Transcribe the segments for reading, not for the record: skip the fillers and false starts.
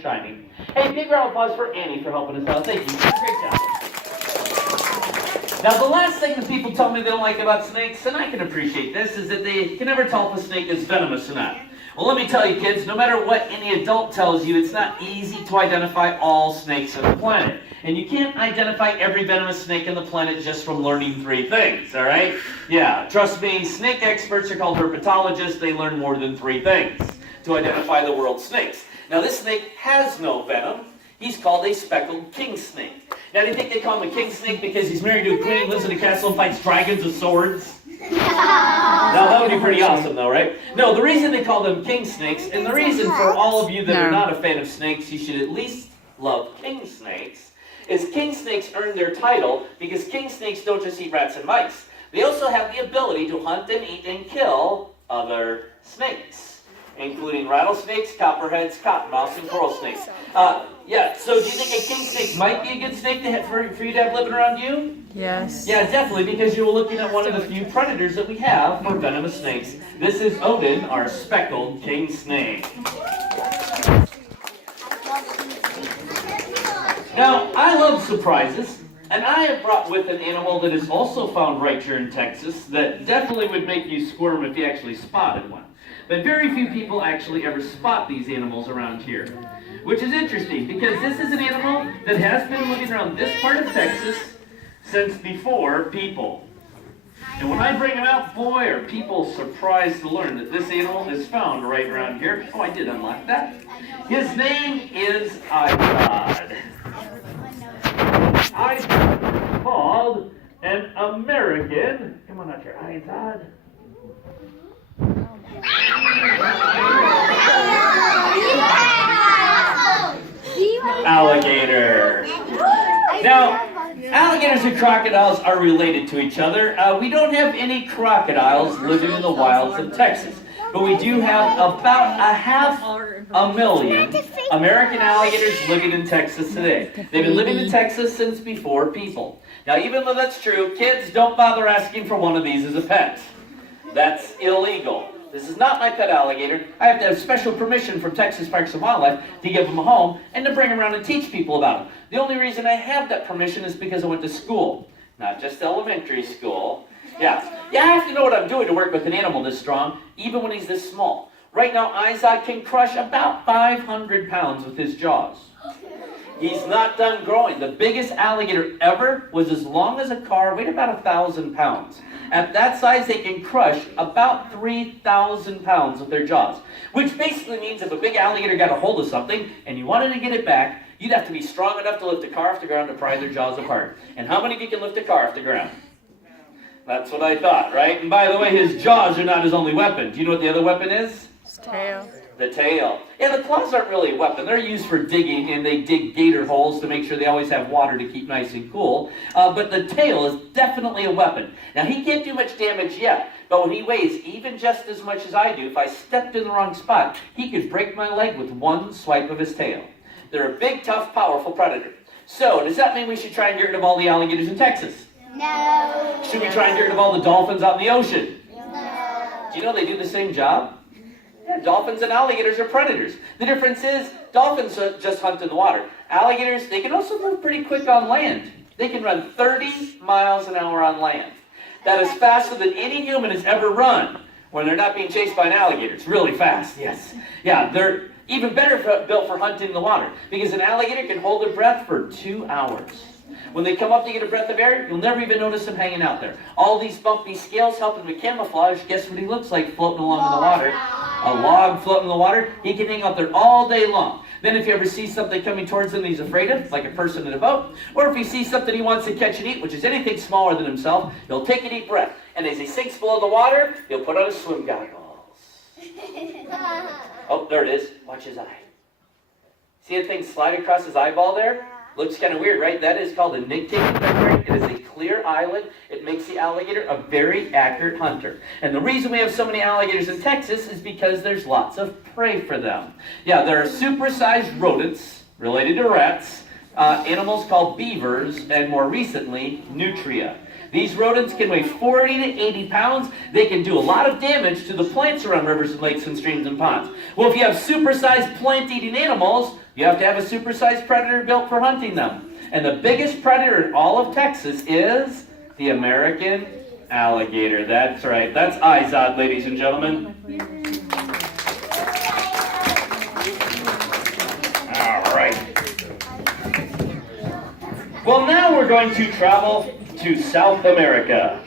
Shining. Hey, big round of applause for Annie for helping us out. Thank you. Great job. Now, the last thing that people tell me they don't like about snakes, and I can appreciate this, is that they can never tell if a snake is venomous or not. Well, let me tell you, kids, no matter what any adult tells you, it's not easy to identify all snakes on the planet. And you can't identify every venomous snake on the planet just from learning 3 things, all right? Yeah, trust me, snake experts are called herpetologists. They learn more than 3 things to identify the world's snakes. Now, this snake has no venom. He's called a speckled king snake. Now, do you think they call him a king snake because he's married to a queen, lives in a castle, and fights dragons with swords? Now, that would be pretty awesome, though, right? No, the reason they call them king snakes, and the reason for all of you that are not a fan of snakes, you should at least love king snakes, is king snakes earn their title because king snakes don't just eat rats and mice. They also have the ability to hunt and eat and kill other snakes, including rattlesnakes, copperheads, cottonmouths, and coral snakes. Yeah, so do you think a king snake might be a good snake to have, for you to have living around you? Yes. Yeah, definitely, because you're looking at one of the few predators that we have for venomous snakes. This is Odin, our speckled king snake. Now, I love surprises, and I have brought with an animal that is also found right here in Texas that definitely would make you squirm if you actually spotted one. But very few people actually ever spot these animals around here, which is interesting because this is an animal that has been living around this part of Texas since before people. And when I bring him out, boy, are people surprised to learn that this animal is found right around here. Oh, I did unlock that. His name is Alvarado. Alvarado, called an American. Come on out here, Alvarado. Alligator. Now, alligators and crocodiles are related to each other. We don't have any crocodiles living in the wilds of Texas, but we do have about 500,000 American alligators living in Texas today. They've been living in Texas since before people. Now, even though that's true, kids, don't bother asking for one of these as a pet. That's illegal. This is not my pet alligator. I have to have special permission from Texas Parks and Wildlife to give him a home and to bring him around and teach people about him. The only reason I have that permission is because I went to school, not just elementary school. Yeah, I have to know what I'm doing to work with an animal this strong, even when he's this small. Right now, Izod can crush about 500 pounds with his jaws. He's not done growing. The biggest alligator ever was as long as a car, weighed about 1,000 pounds. At that size, they can crush about 3,000 pounds with their jaws, which basically means if a big alligator got a hold of something and you wanted to get it back, you'd have to be strong enough to lift a car off the ground to pry their jaws apart. And how many of you can lift a car off the ground? That's what I thought, right? And by the way, his jaws are not his only weapon. Do you know what the other weapon is? His tail. The tail. Yeah, the claws aren't really a weapon. They're used for digging, and they dig gator holes to make sure they always have water to keep nice and cool. But the tail is definitely a weapon. Now, he can't do much damage yet, but when he weighs even just as much as I do, if I stepped in the wrong spot, he could break my leg with one swipe of his tail. They're a big, tough, powerful predator. So, does that mean we should try and get rid of all the alligators in Texas? No. Should we try and get rid of all the dolphins out in the ocean? No. Do you know they do the same job? Yeah, dolphins and alligators are predators. The difference is, dolphins just hunt in the water. Alligators, they can also move pretty quick on land. They can run 30 miles an hour on land. That is faster than any human has ever run when they're not being chased by an alligator. It's really fast, yes. Yeah, they're even better built for hunting in the water because an alligator can hold their breath for 2 hours. When they come up to get a breath of air, you'll never even notice them hanging out there. All these bumpy scales help him to camouflage. Guess what he looks like floating along in the water? A log floating in the water. He can hang out there all day long. Then if you ever see something coming towards him that he's afraid of, like a person in a boat, or if he sees something he wants to catch and eat, which is anything smaller than himself, he'll take a deep breath. And as he sinks below the water, he'll put on his swim goggles. Oh, there it is. Watch his eye. See the thing slide across his eyeball there? Looks kind of weird, right? That is called a nictitating membrane. It is a clear eyelid. It makes the alligator a very accurate hunter. And the reason we have so many alligators in Texas is because there's lots of prey for them. Yeah, there are supersized rodents related to rats, animals called beavers, and more recently, nutria. These rodents can weigh 40 to 80 pounds. They can do a lot of damage to the plants around rivers and lakes and streams and ponds. Well, if you have supersized plant-eating animals, You have to have a supersized predator built for hunting them. And the biggest predator in all of Texas is the American alligator. That's right. That's IZOD, ladies and gentlemen. All right. Well, now we're going to travel to South America.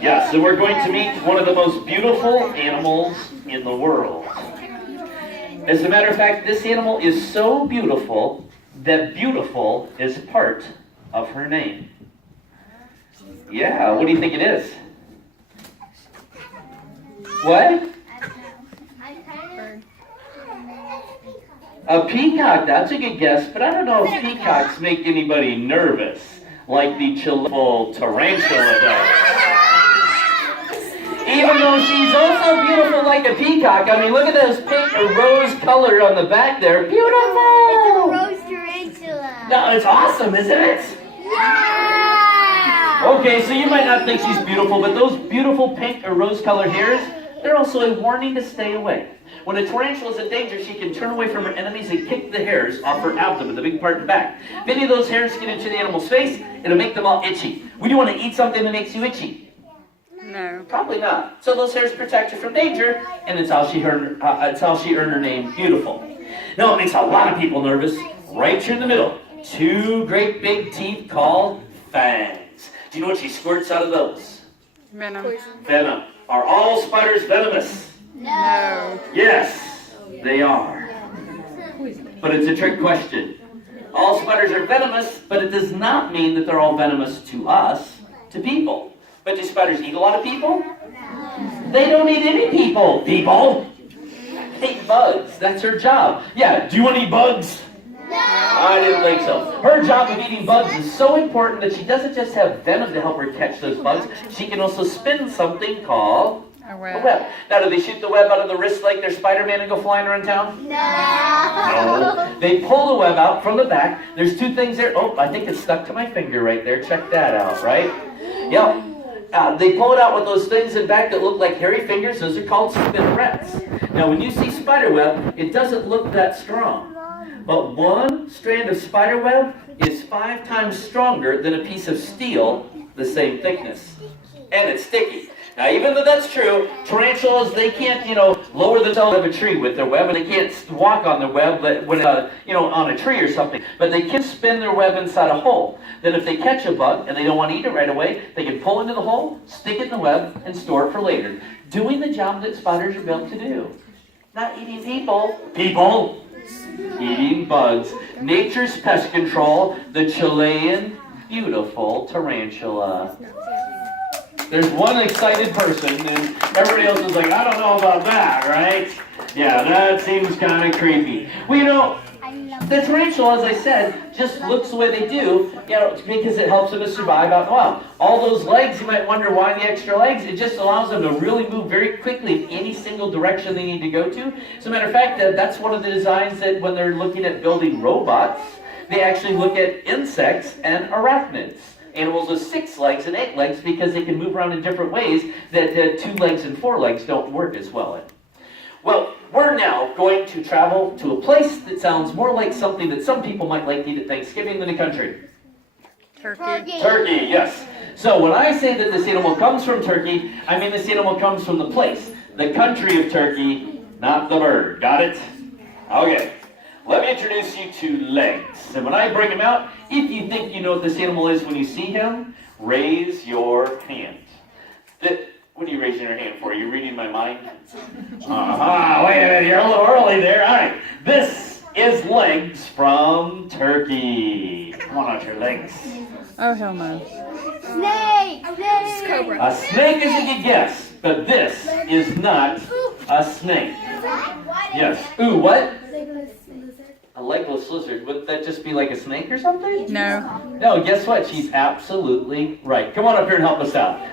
Yes, so we're going to meet one of the most beautiful animals in the world. As a matter of fact, this animal is so beautiful that beautiful is part of her name. Yeah, what do you think it is? What? A peacock, that's a good guess, but I don't know if peacocks make anybody nervous like the Chilean tarantula does. Even though she's also beautiful like a peacock. I mean, look at those pink or rose color on the back there. Beautiful! It's a rose tarantula. No, it's awesome, isn't it? Yeah! Okay, so you might not think she's beautiful, but those beautiful pink or rose colored hairs, they're also a warning to stay away. When a tarantula is in danger, she can turn away from her enemies and kick the hairs off her abdomen, the big part in the back. If any of those hairs get into the animal's face, it'll make them all itchy. Would you want to eat something that makes you itchy? No. Probably not. So those hairs protect her from danger, and it's how she earned her name, Beautiful. Now, it makes a lot of people nervous. Right here in the middle, two great big teeth called fangs. Do you know what she squirts out of those? Venom. Venom. Are all spiders venomous? No. Yes, they are. But it's a trick question. All spiders are venomous, but it does not mean that they're all venomous to us, to people. But do spiders eat a lot of people? They don't eat any people. People eat bugs. That's her job. Yeah, do you want to eat bugs? No! I didn't think so. Her job of eating bugs is so important that she doesn't just have venom to help her catch those bugs. She can also spin something called A a web. web. Now, do they shoot the web out of the wrist like they're Spider-Man and go flying around town? No! No. They pull the web out from the back. There's two things there. Oh, I think it's stuck to my finger right there. Check that out, right? Yep. They pull it out with those things in back that look like hairy fingers. Those are called spinnerets. Now, when you see spider web, it doesn't look that strong. But one strand of spider web is 5 times stronger than a piece of steel the same thickness. And it's sticky. Now, even though that's true, tarantulas, they can't, lower the top of a tree with their web, and they can't walk on the web when, on a tree or something. But they can spin their web inside a hole. Then if they catch a bug and they don't want to eat it right away, they can pull into the hole, stick it in the web, and store it for later. Doing the job that spiders are built to do. Not eating people. People! Eating bugs. Nature's pest control, the Chilean beautiful tarantula. There's one excited person, and everybody else is like, I don't know about that, right? Yeah, that seems kind of creepy. Well, the tarantula, as I said, just looks the way they do, because it helps them to survive out in the wild. All those legs, you might wonder why the extra legs. It just allows them to really move very quickly in any single direction they need to go to. As a matter of fact, that's one of the designs that when they're looking at building robots, they actually look at insects and arachnids. Animals with 6 legs and 8 legs, because they can move around in different ways that 2 legs and 4 legs don't work as well in. Well, we're now going to travel to a place that sounds more like something that some people might like to eat at Thanksgiving than a country. Turkey. Turkey, yes. So when I say that this animal comes from Turkey, I mean this animal comes from the place, the country of Turkey, not the bird. Got it? Okay. Let me introduce you to legs. And when I bring him out, if you think you know what this animal is when you see him, raise your hand. What are you raising your hand for? Are you reading my mind? Wait a minute, you're a little early there. All right. This is legs from Turkey. Come on out your legs. Oh, hell no. Snake! Snake! A snake is a good guess, but this is not a snake. Yes. Ooh, what? A legless lizard. Would that just be like a snake or something? No. No, guess what? She's absolutely right. Come on up here and help us out.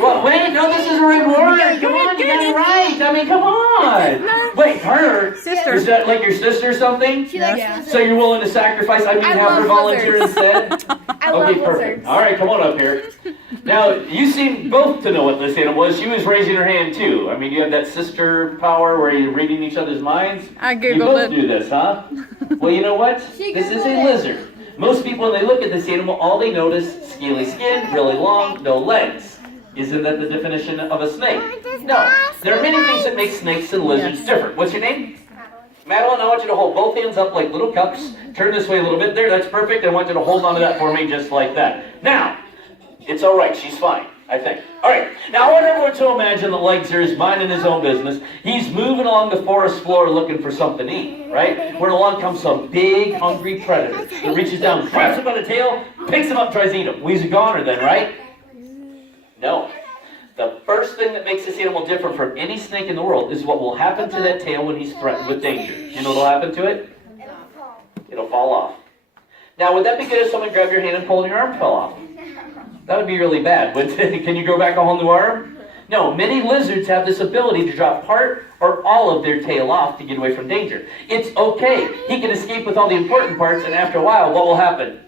Well, wait, no, this is a reward. Come on, you got it right. I mean, come on. Wait, her? Sister. Is that like your sister or something? She likes Yeah. lizards. So you're willing to sacrifice? I mean, I have her love volunteer lizards. instead? I love Okay, perfect. lizards. All right, come on up here. Now, you seem both to know what this animal is. She was raising her hand, too. I mean, you have that sister power where you're reading each other's minds. I You Googled both it. do this, huh? Well, you know what? She This is Googled a it. lizard. Most people, when they look at this animal, all they notice, scaly skin, really long, no legs. Isn't that the definition of a snake? No. There are many things that make snakes and lizards different. What's your name? Madeline, I want you to hold both hands up like little cups. Turn this way a little bit. There, that's perfect. I want you to hold on to that for me just like that. Now, it's all right. She's fine, I think. All right. Now, I want everyone to imagine that Legzer minding his own business. He's moving along the forest floor looking for something to eat, right? When along comes some big, hungry predator that reaches down, grabs him by the tail, picks him up, tries to eat him. Well, he's a goner then, right? No. The first thing that makes this animal different from any snake in the world is what will happen to that tail when he's threatened with danger. You know what will happen to it? It'll fall off. Now, would that be good if someone grabbed your hand and pulled your arm fell off? That would be really bad. Can you grow back a whole new arm? No, many lizards have this ability to drop part or all of their tail off to get away from danger. It's okay. He can escape with all the important parts, and after a while, what will happen?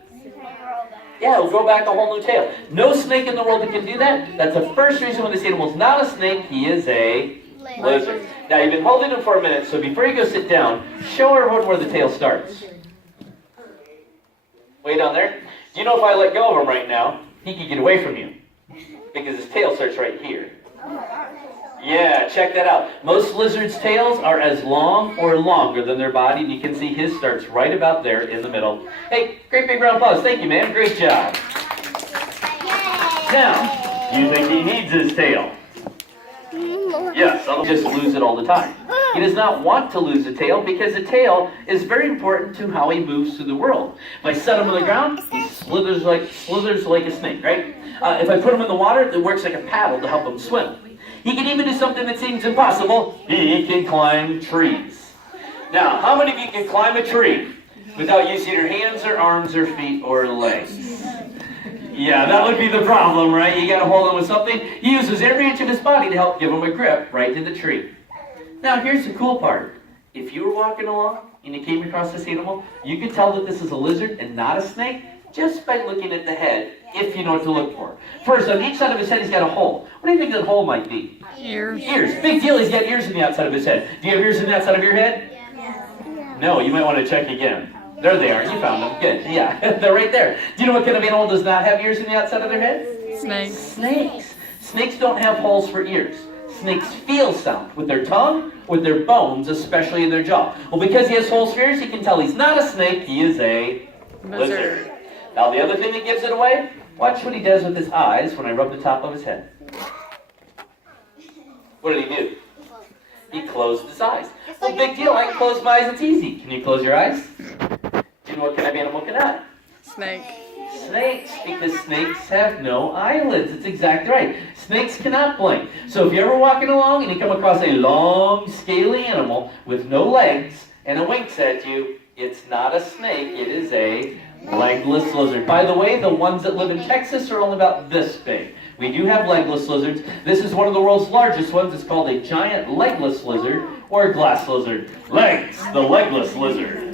Yeah, it'll grow back a whole new tail. No snake in the world that can do that. That's the first reason when this animal's not a snake, he is a lizard. Now, you've been holding him for a minute, so before you go sit down, show everyone where the tail starts. Way down there. Do you know if I let go of him right now, he can get away from you? Because his tail starts right here. Yeah, check that out. Most lizards' tails are as long or longer than their body, and you can see his starts right about there in the middle. Hey, great big round of applause. Thank you, man. Great job. Now, do you think he needs his tail? Yes, I'll just lose it all the time. He does not want to lose a tail because a tail is very important to how he moves through the world. If I set him on the ground, he slithers like a snake, right? If I put him in the water, it works like a paddle to help him swim. He can even do something that seems impossible. He can climb trees. Now, how many of you can climb a tree without using your hands or arms or feet or legs? Yeah, that would be the problem, right? You got to hold him with something. He uses every inch of his body to help give him a grip right to the tree. Now, here's the cool part. If you were walking along and you came across this animal, you could tell that this is a lizard and not a snake just by looking at the head, if you know what to look for. First, on each side of his head, he's got a hole. What do you think that hole might be? Ears. Ears. Big deal, he's got ears on the outside of his head. Do you have ears on the outside of your head? No, you might want to check again. There they are. You found them. Good. Yeah, they're right there. Do you know what kind of animal does not have ears on the outside of their head? Snakes. Snakes. Snakes don't have holes for ears. Snakes feel sound with their tongue, with their bones, especially in their jaw. Well, because he has holes for ears, you can tell he's not a snake, he is a lizard. Now, the other thing that gives it away, watch what he does with his eyes when I rub the top of his head. What did he do? He closed his eyes. Well, big deal. I can close my eyes. It's easy. Can you close your eyes? Do you know what kind of animal cannot? Snake. Snakes, because snakes have no eyelids. It's exactly right. Snakes cannot blink. So if you're ever walking along and you come across a long, scaly animal with no legs and it winks at you, it's not a snake. It is a legless lizard. By the way, the ones that live in Texas are only about this big. We do have legless lizards. This is one of the world's largest ones. It's called a giant legless lizard or glass lizard. Legs, the legless lizard.